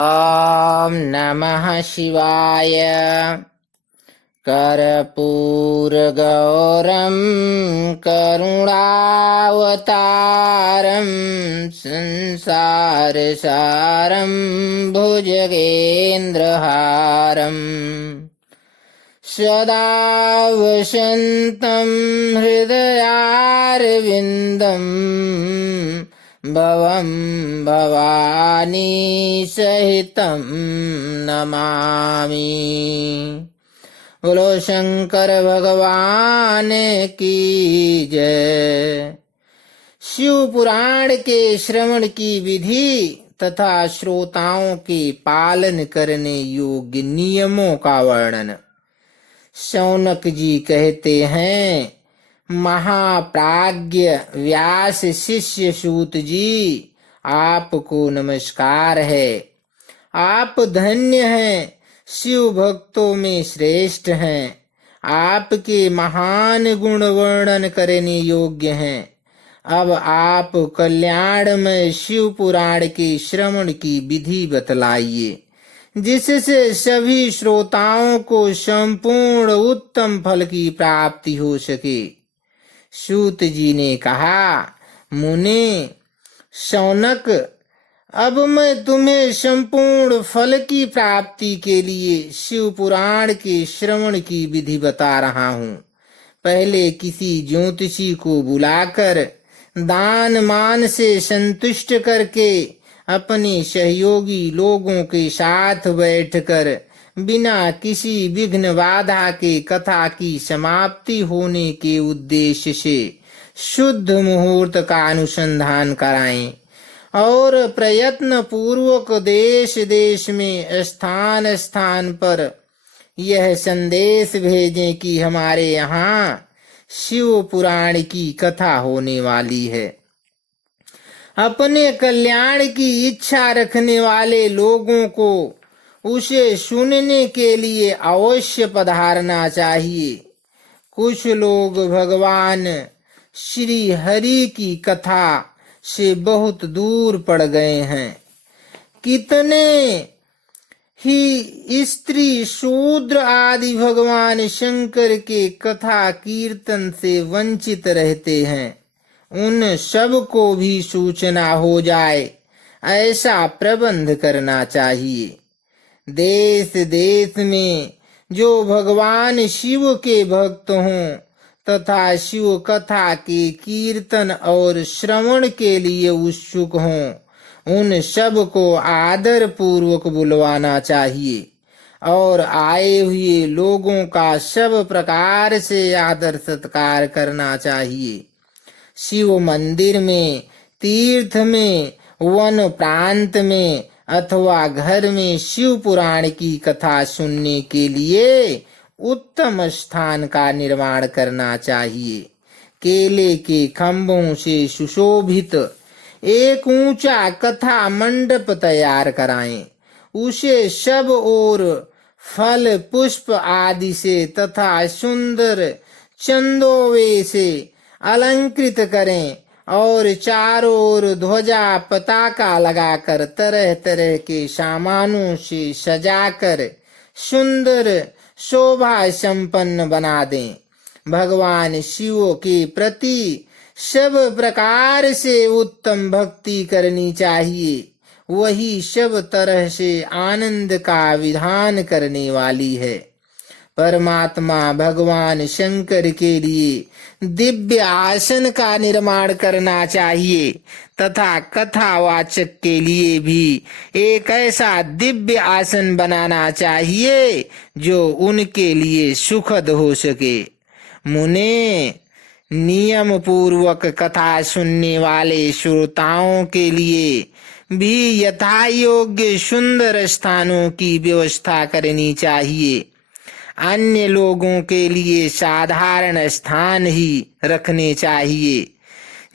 ॐ नमः शिवाय। कर्पूरगौरं करुणावतारं संसारसारं भुजगेन्द्रहारं सदा वसन्तं हृदयारविन्दम् भवं भवानी सहितं नमामि। बोलो शंकर भगवान की जय। शिव पुराण के श्रवण की विधि तथा श्रोताओं के पालन करने योग्य नियमों का वर्णन। शौनक जी कहते हैं, महाप्राज्ञ व्यास शिष्य सूत जी, आपको नमस्कार है। आप धन्य हैं, शिव भक्तों में श्रेष्ठ हैं। आपके महान गुण वर्णन करने योग्य हैं। अब आप कल्याणमय शिव पुराण के श्रवण की विधि बतलाइए, जिससे सभी श्रोताओं को संपूर्ण उत्तम फल की प्राप्ति हो सके। सूत जी ने कहा, मुने शौनक, अब मैं तुम्हें संपूर्ण फल की प्राप्ति के लिए शिव पुराण के श्रवण की विधि बता रहा हूँ। पहले किसी ज्योतिषी को बुलाकर दान मान से संतुष्ट करके अपने सहयोगी लोगों के साथ बैठकर बिना किसी विघ्न बाधा के कथा की समाप्ति होने के उद्देश्य से शुद्ध मुहूर्त का अनुसंधान कराएं और प्रयत्न पूर्वक देश देश में स्थान स्थान पर यह संदेश भेजें कि हमारे यहाँ शिव पुराण की कथा होने वाली है। अपने कल्याण की इच्छा रखने वाले लोगों को उसे सुनने के लिए अवश्य पधारना चाहिए। कुछ लोग भगवान श्री हरि की कथा से बहुत दूर पड़ गए हैं। कितने ही स्त्री शूद्र आदि भगवान शंकर के कथा कीर्तन से वंचित रहते हैं। उन सब को भी सूचना हो जाए, ऐसा प्रबंध करना चाहिए। देश देश में जो भगवान शिव के भक्त हों तथा शिव कथा के कीर्तन और श्रवण के लिए उत्सुक हों, उन सब को आदर पूर्वक बुलवाना चाहिए और आए हुए लोगों का सब प्रकार से आदर सत्कार करना चाहिए। शिव मंदिर में, तीर्थ में, वन प्रांत में अथवा घर में शिव पुराण की कथा सुनने के लिए उत्तम स्थान का निर्माण करना चाहिए। केले के खंभों से सुशोभित एक ऊंचा कथा मंडप तैयार कराएं। उसे सब ओर फल पुष्प आदि से तथा सुंदर चंदोवे से अलंकृत करें और चारों ओर ध्वजा पताका लगाकर तरह तरह के सामानों से सजाकर सुंदर शोभा संपन्न बना दें। भगवान शिव के प्रति सब प्रकार से उत्तम भक्ति करनी चाहिए। वही सब तरह से आनंद का विधान करने वाली है। परमात्मा भगवान शंकर के लिए दिव्य आसन का निर्माण करना चाहिए तथा कथावाचक के लिए भी एक ऐसा दिव्य आसन बनाना चाहिए जो उनके लिए सुखद हो सके। मुने, नियम पूर्वक कथा सुनने वाले श्रोताओं के लिए भी यथा योग्य सुंदर स्थानों की व्यवस्था करनी चाहिए। अन्य लोगों के लिए साधारण स्थान ही रखने चाहिए।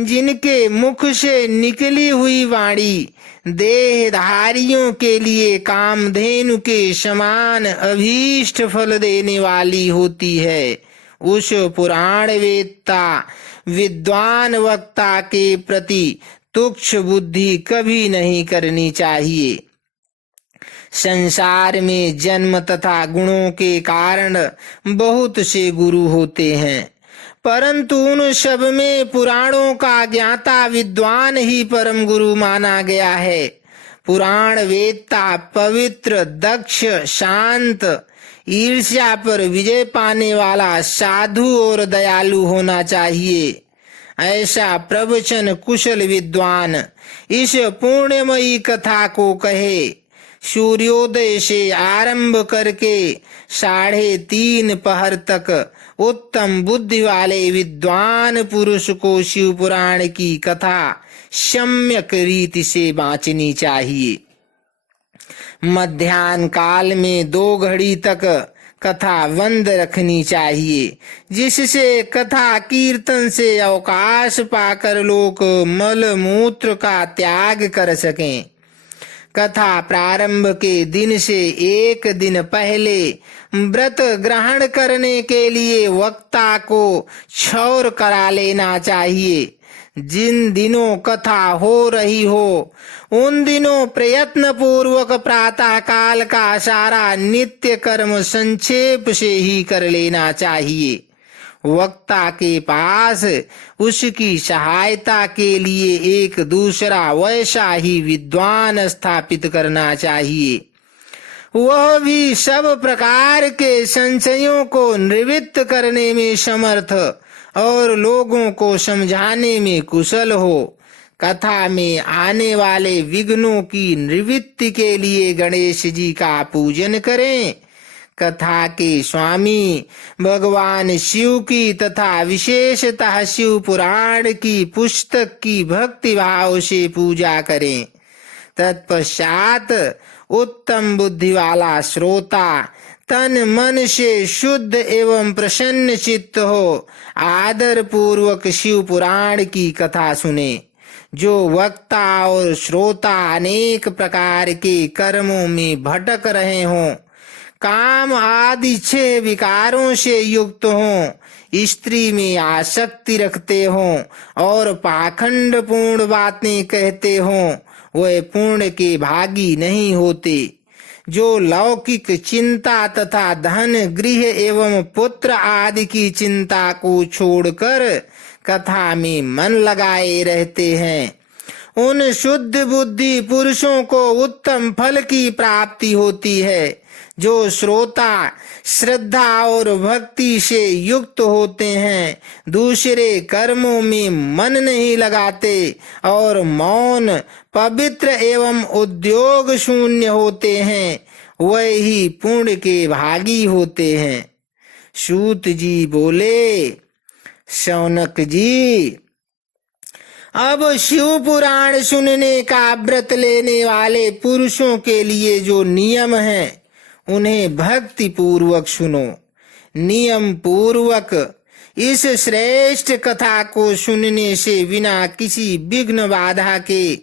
जिनके मुख से निकली हुई वाणी देहधारियों के लिए कामधेनु के समान अभीष्ट फल देने वाली होती है, उस पुराण वेत्ता विद्वान वक्ता के प्रति तुच्छ बुद्धि कभी नहीं करनी चाहिए। संसार में जन्म तथा गुणों के कारण बहुत से गुरु होते हैं, परंतु उन सब में पुराणों का ज्ञाता विद्वान ही परम गुरु माना गया है। पुराण वेत्ता पवित्र, दक्ष, शांत, ईर्ष्या पर विजय पाने वाला, साधु और दयालु होना चाहिए। ऐसा प्रवचन कुशल विद्वान इस पुण्यमयी कथा को कहे। सूर्योदय से आरंभ करके 3:30 पहर तक उत्तम बुद्धि वाले विद्वान पुरुष को शिव पुराण की कथा सम्यक रीति से बांचनी चाहिए। मध्याह्न काल में 2 घड़ी तक कथा बंद रखनी चाहिए, जिससे कथा कीर्तन से अवकाश पाकर लोग मल मूत्र का त्याग कर सकें। कथा प्रारंभ के दिन से 1 दिन पहले व्रत ग्रहण करने के लिए वक्ता को क्षौर करा लेना चाहिए। जिन दिनों कथा हो रही हो उन दिनों प्रयत्न पूर्वक प्रातः काल का सारा नित्य कर्म संक्षेप से ही कर लेना चाहिए। वक्ता के पास उसकी सहायता के लिए एक दूसरा वैसा ही विद्वान स्थापित करना चाहिए। वह भी सब प्रकार के संशयों को निवृत्त करने में समर्थ और लोगों को समझाने में कुशल हो। कथा में आने वाले विघ्नों की निवृत्ति के लिए गणेश जी का पूजन करें। कथा के स्वामी भगवान शिव की तथा विशेषतः शिव पुराण की पुस्तक की भक्ति भाव से पूजा करें। तत्पश्चात उत्तम बुद्धि वाला श्रोता तन मन से शुद्ध एवं प्रसन्न चित्त हो आदर पूर्वक शिव पुराण की कथा सुने। जो वक्ता और श्रोता अनेक प्रकार के कर्मों में भटक रहे हों, काम आदि 6 विकारों से युक्त हों, स्त्री में आसक्ति रखते हों और पाखंड पूर्ण बातें कहते हों, वे पुण्य के भागी नहीं होते। जो लौकिक चिंता तथा धन, गृह एवं पुत्र आदि की चिंता को छोड़कर कथा में मन लगाए रहते हैं, उन शुद्ध बुद्धि पुरुषों को उत्तम फल की प्राप्ति होती है। जो श्रोता श्रद्धा और भक्ति से युक्त होते हैं, दूसरे कर्मों में मन नहीं लगाते और मौन, पवित्र एवं उद्योग शून्य होते हैं, वह ही पुण्य के भागी होते हैं। सूत जी बोले, शौनक जी, अब शिव पुराण सुनने का व्रत लेने वाले पुरुषों के लिए जो नियम है उन्हें भक्ति पूर्वक सुनो। नियम पूर्वक इस श्रेष्ठ कथा को सुनने से बिना किसी विघ्न बाधा के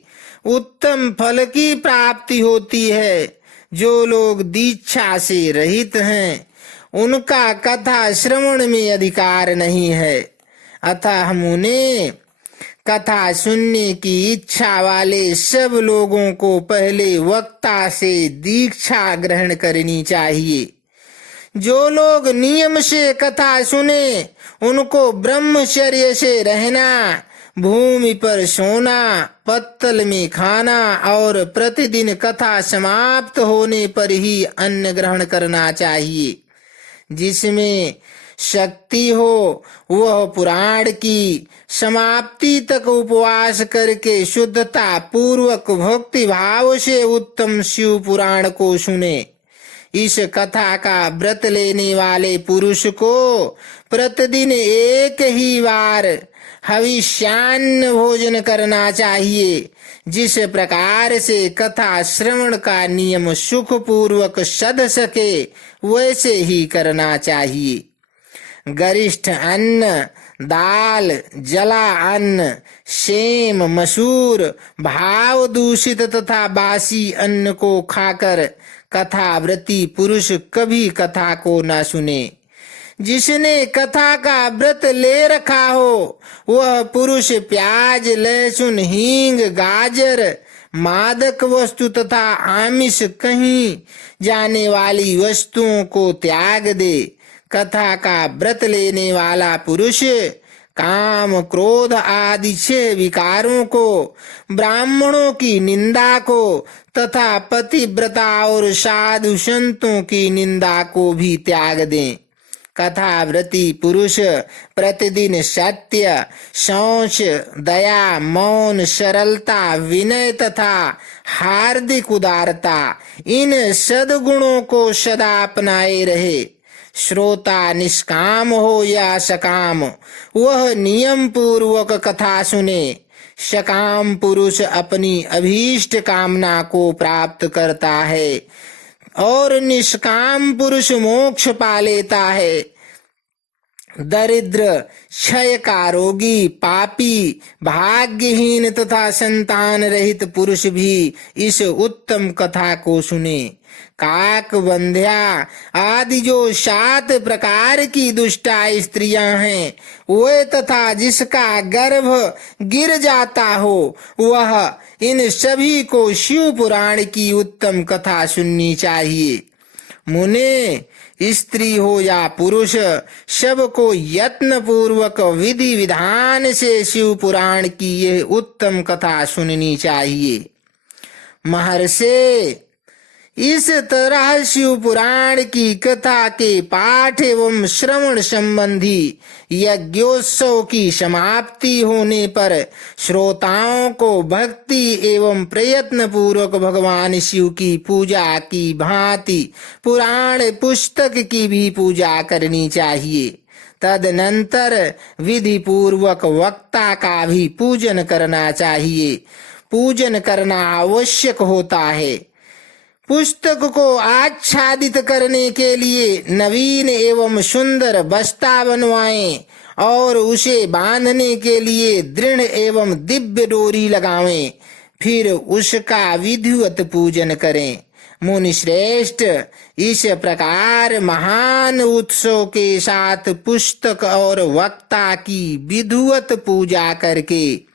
उत्तम फल की प्राप्ति होती है। जो लोग दीक्षा से रहित हैं उनका कथा श्रवण में अधिकार नहीं है, अतः हम उन्हें कथा सुनने की इच्छा वाले सब लोगों को पहले वक्ता से दीक्षा ग्रहण करनी चाहिए। जो लोग नियम से कथा सुने उनको ब्रह्मचर्य से रहना, भूमि पर सोना, पत्तल में खाना और प्रतिदिन कथा समाप्त होने पर ही अन्न ग्रहण करना चाहिए। जिसमें शक्ति हो वह पुराण की समाप्ति तक उपवास करके शुद्धता पूर्वक भक्ति भाव से उत्तम शिव पुराण को सुने। इस कथा का व्रत लेने वाले पुरुष को प्रतिदिन एक ही बार हविष्यान्न भोजन करना चाहिए। जिस प्रकार से कथा श्रवण का नियम सुख पूर्वक सध सके वैसे ही करना चाहिए। गरिष्ठ अन्न, दाल, जला अन्न, सेम, मसूर, भाव दूषित तथा बासी अन्न को खाकर कथाव्रती पुरुष कभी कथा को न सुने। जिसने कथा का व्रत ले रखा हो वह पुरुष प्याज, लहसुन, हींग, गाजर, मादक वस्तु तथा आमिष कहीं जाने वाली वस्तुओं को त्याग दे। कथा का व्रत लेने वाला पुरुष काम, क्रोध आदि 6 विकारों को, ब्राह्मणों की निंदा को तथा पतिव्रता और साधु संतों की निंदा को भी त्याग दें। कथाव्रती पुरुष प्रतिदिन सत्य, शौच, दया, मौन, सरलता, विनय तथा हार्दिक उदारता, इन सद्गुणों को सदा अपनाए रहे। श्रोता निष्काम हो या सकाम, वह नियम पूर्वक कथा सुने। सकाम पुरुष अपनी अभीष्ट कामना को प्राप्त करता है और निष्काम पुरुष मोक्ष पा लेता है। दरिद्र, क्षय का रोगी, पापी, भाग्यहीन तथा संतान रहित पुरुष भी इस उत्तम कथा को सुने। काक, बंध्या आदि जो 7 प्रकार की दुष्टा स्त्रियां हैं, वे तथा जिसका गर्भ गिर जाता हो, वह इन सभी को शिव पुराण की उत्तम कथा सुननी चाहिए। मुने, स्त्री हो या पुरुष, सबको यत्न पूर्वक विधि विधान से शिव पुराण की यह उत्तम कथा सुननी चाहिए। महर्षि, इस तरह शिव पुराण की कथा के पाठ एवं श्रवण संबंधी यज्ञोत्सव की समाप्ति होने पर श्रोताओं को भक्ति एवं प्रयत्न पूर्वक भगवान शिव की पूजा की भांति पुराण पुस्तक की भी पूजा करनी चाहिए। तदनंतर विधि पूर्वक वक्ता का भी पूजन करना चाहिए। पूजन करना आवश्यक होता है। पुस्तक को आच्छादित करने के लिए नवीन एवं सुंदर बस्ता बनवाएं और उसे बांधने के लिए दृढ़ एवं दिव्य डोरी लगावें, फिर उसका विधिवत पूजन करें। मुनि श्रेष्ठ, इस प्रकार महान उत्सव के साथ पुस्तक और वक्ता की विधिवत पूजा करके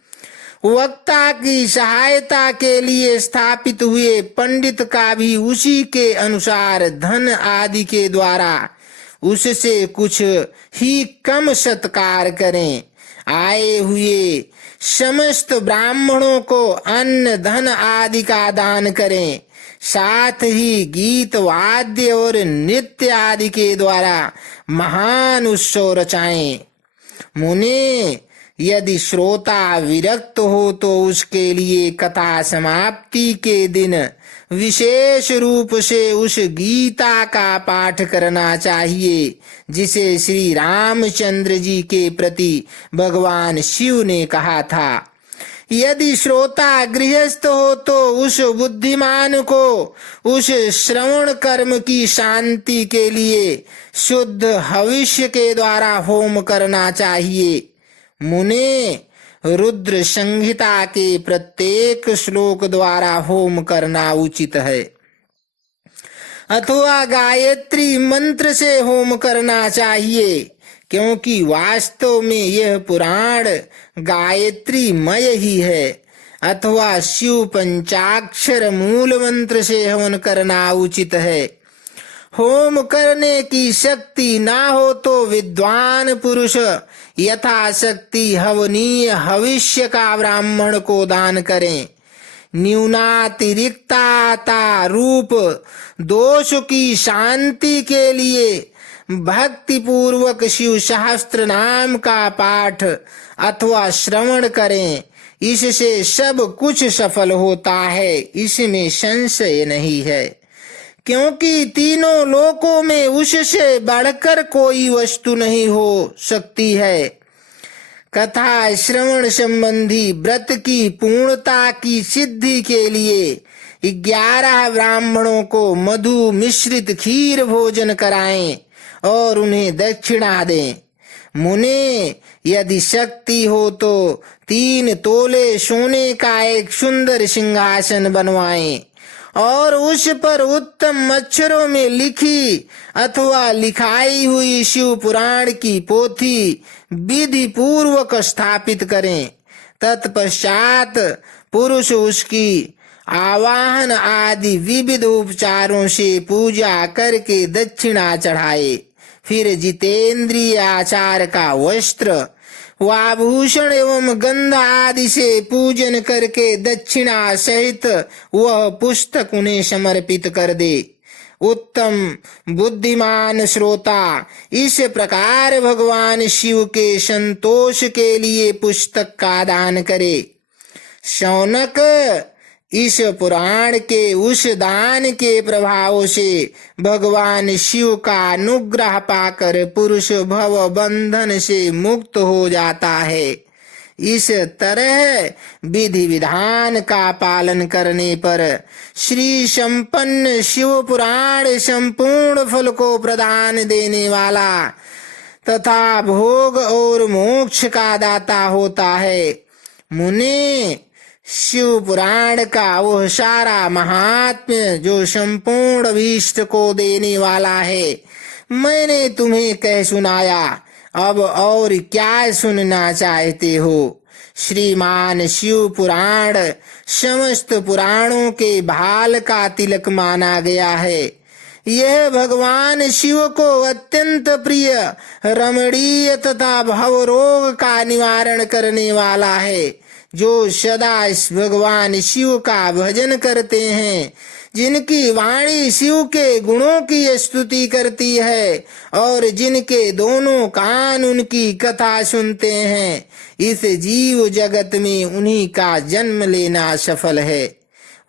वक्ता की सहायता के लिए स्थापित हुए पंडित का भी उसी के अनुसार धन आदि के द्वारा उससे कुछ ही कम सत्कार करें। आए हुए समस्त ब्राह्मणों को अन्न धन आदि का दान करें। साथ ही गीत वाद्य और नृत्य आदि के द्वारा महान उत्सव रचाएं। मुने, यदि श्रोता विरक्त हो तो उसके लिए कथा समाप्ति के दिन विशेष रूप से उस गीता का पाठ करना चाहिए जिसे श्री रामचंद्र जी के प्रति भगवान शिव ने कहा था। यदि श्रोता गृहस्थ हो तो उस बुद्धिमान को उस श्रवण कर्म की शांति के लिए शुद्ध हविष्य के द्वारा होम करना चाहिए। मुने, रुद्र संहिता के प्रत्येक श्लोक द्वारा होम करना उचित है अथवा गायत्री मंत्र से होम करना चाहिए, क्योंकि वास्तव में यह पुराण गायत्रीमय ही है। अथवा शिव पंचाक्षर मूल मंत्र से हवन करना उचित है। होम करने की शक्ति ना हो तो विद्वान पुरुष यथाशक्ति हवनीय हविष्य का ब्राह्मण को दान करें। न्यूनातिरिक्तता रूप दोष की शांति के लिए भक्ति पूर्वक शिव सहस्त्र नाम का पाठ अथवा श्रवण करें। इससे सब कुछ सफल होता है, इसमें संशय नहीं है, क्योंकि तीनों लोकों में उससे बढ़कर कोई वस्तु नहीं हो सकती है। कथा श्रवण संबंधी व्रत की पूर्णता की सिद्धि के लिए 11 ब्राह्मणों को मधु मिश्रित खीर भोजन कराएं और उन्हें दक्षिणा दें। मुने, यदि शक्ति हो तो 3 तोले सोने का एक सुंदर सिंहासन बनवाएं और उस पर उत्तम अक्षरों में लिखी अथवा लिखाई हुई शिव पुराण की पोथी विधि पूर्वक स्थापित करें। तत्पश्चात पुरुष उसकी आवाहन आदि विविध उपचारों से पूजा करके दक्षिणा चढ़ाए। फिर जितेंद्रिय आचार का वस्त्र व आभूषण एवं गंध आदि से पूजन करके दक्षिणा सहित वह पुस्तक उन्हें समर्पित कर दे। उत्तम बुद्धिमान श्रोता इस प्रकार भगवान शिव के संतोष के लिए पुस्तक का दान करे। शौनक इस पुराण के उस दान के प्रभाव से भगवान शिव का अनुग्रह पाकर पुरुष भव बंधन से मुक्त हो जाता है। इस तरह विधि विधान का पालन करने पर श्री संपन्न शिव पुराण संपूर्ण फल को प्रदान देने वाला तथा भोग और मोक्ष का दाता होता है। मुने, शिव पुराण का वह सारा महात्म्य जो संपूर्ण अभीष्ट को देने वाला है मैंने तुम्हें कह सुनाया। अब और क्या सुनना चाहते हो? श्रीमान शिव पुराण समस्त पुराणों के भाल का तिलक माना गया है। यह भगवान शिव को अत्यंत प्रिय, रमणीय तथा भवरोग का निवारण करने वाला है। जो सदा इस भगवान शिव का भजन करते हैं, जिनकी वाणी शिव के गुणों की स्तुति करती है और जिनके दोनों कान उनकी कथा सुनते हैं, इस जीव जगत में उन्हीं का जन्म लेना सफल है।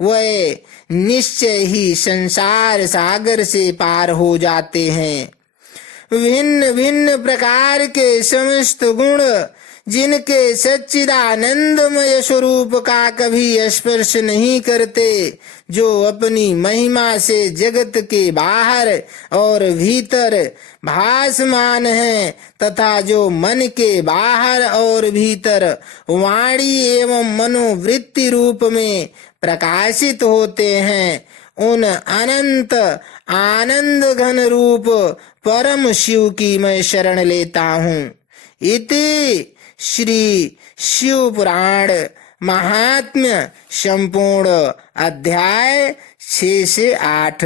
वह निश्चय ही संसार सागर से पार हो जाते हैं। भिन्न भिन्न प्रकार के समस्त गुण जिनके सच्चिदानंदमय स्वरूप का कभी स्पर्श नहीं करते, जो अपनी महिमा से जगत के बाहर और भीतर भासमान हैं तथा जो मन के बाहर और भीतर वाणी एवं मनोवृत्ति रूप में प्रकाशित होते हैं, उन अनंत आनंद घन रूप परम शिव की मैं शरण लेता हूँ। इति श्री शिव पुराण महात्म्य संपूर्ण अध्याय 6 से 8।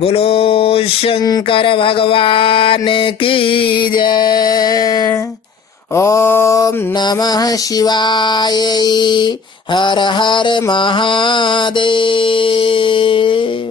बोलो शंकर भगवान की जय। ओम नमः शिवाय। हर हर महादेव।